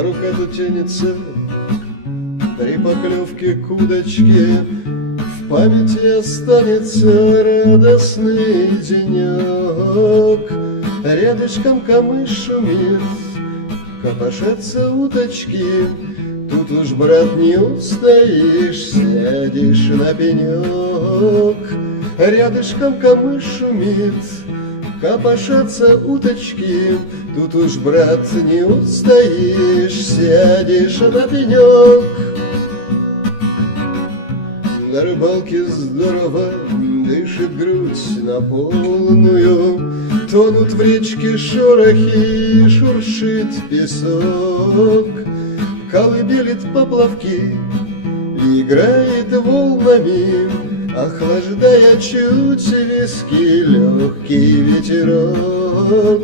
а рука тут тянется при поклевке к удочке. В памяти останется радостный денек. Рядышком камыш шумит, копошатся уточки. Тут уж, брат, не устоишь, сядешь на пенек. Рядышком камыш шумит, копошатся уточки. Тут уж, брат, не устоишь, сядешь на пенек. На рыбалке здорово дышит грудь на полную. Тонут в речке шорохи, шуршит песок. Колыбелит поплавки, играет волнами, охлаждая чуть виски легкий ветерок.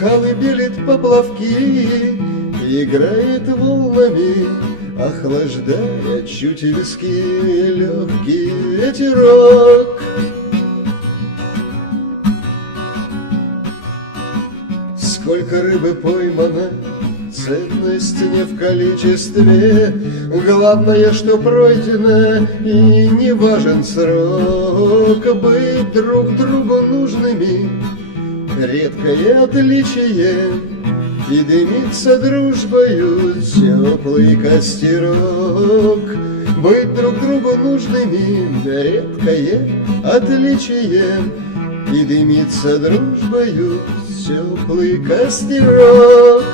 Колыбелит поплавки, играет волнами, охлаждая чуть виски легкий ветерок. Сколько рыбы поймано, ценность не в количестве, главное, что пройдено, и не важен срок. Быть друг другу нужными — редкое отличие, и дымится дружбою теплый костерок. Быть друг другу нужными — редкое отличие, и дымится дружбою теплый костерок.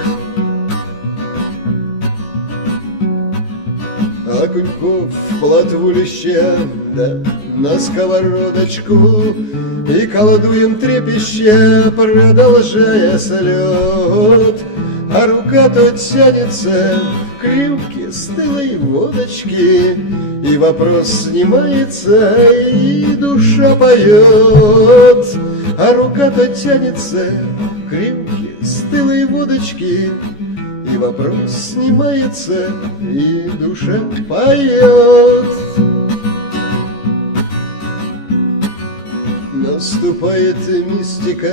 Окуньков в плотву леща, да на сковородочку, и колдуем трепеща, продолжая слет. А рука то тянется к рюмке стылой водочки, и вопрос снимается, и душа поет. А рука то тянется к рюмке стылой водочки, и вопрос снимается, и душа поет. Наступает мистика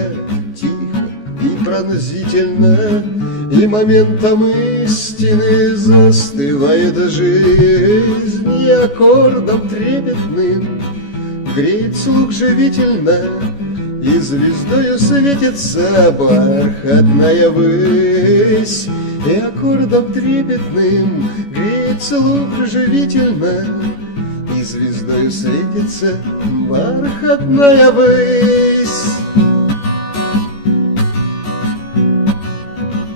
тихо и пронзительно, и моментом истины застывает жизнь, и аккордом трепетным греет слух живительно, и звездою светится бархатная высь. И аккордом трепетным греет слух живительно, и звездою светится бархатная высь.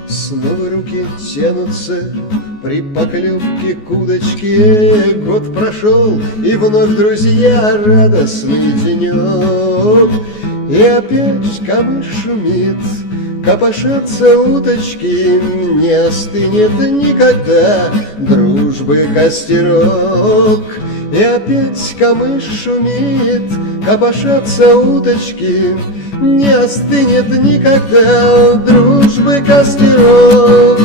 Снова руки тянутся при поклевке к удочке. Год прошел, и вновь, друзья, радостный денек. И опять камыш шумит, копошатся уточки, не остынет никогда дружбы костерок. И опять камыш шумит, копошатся уточки, не остынет никогда дружбы костерок.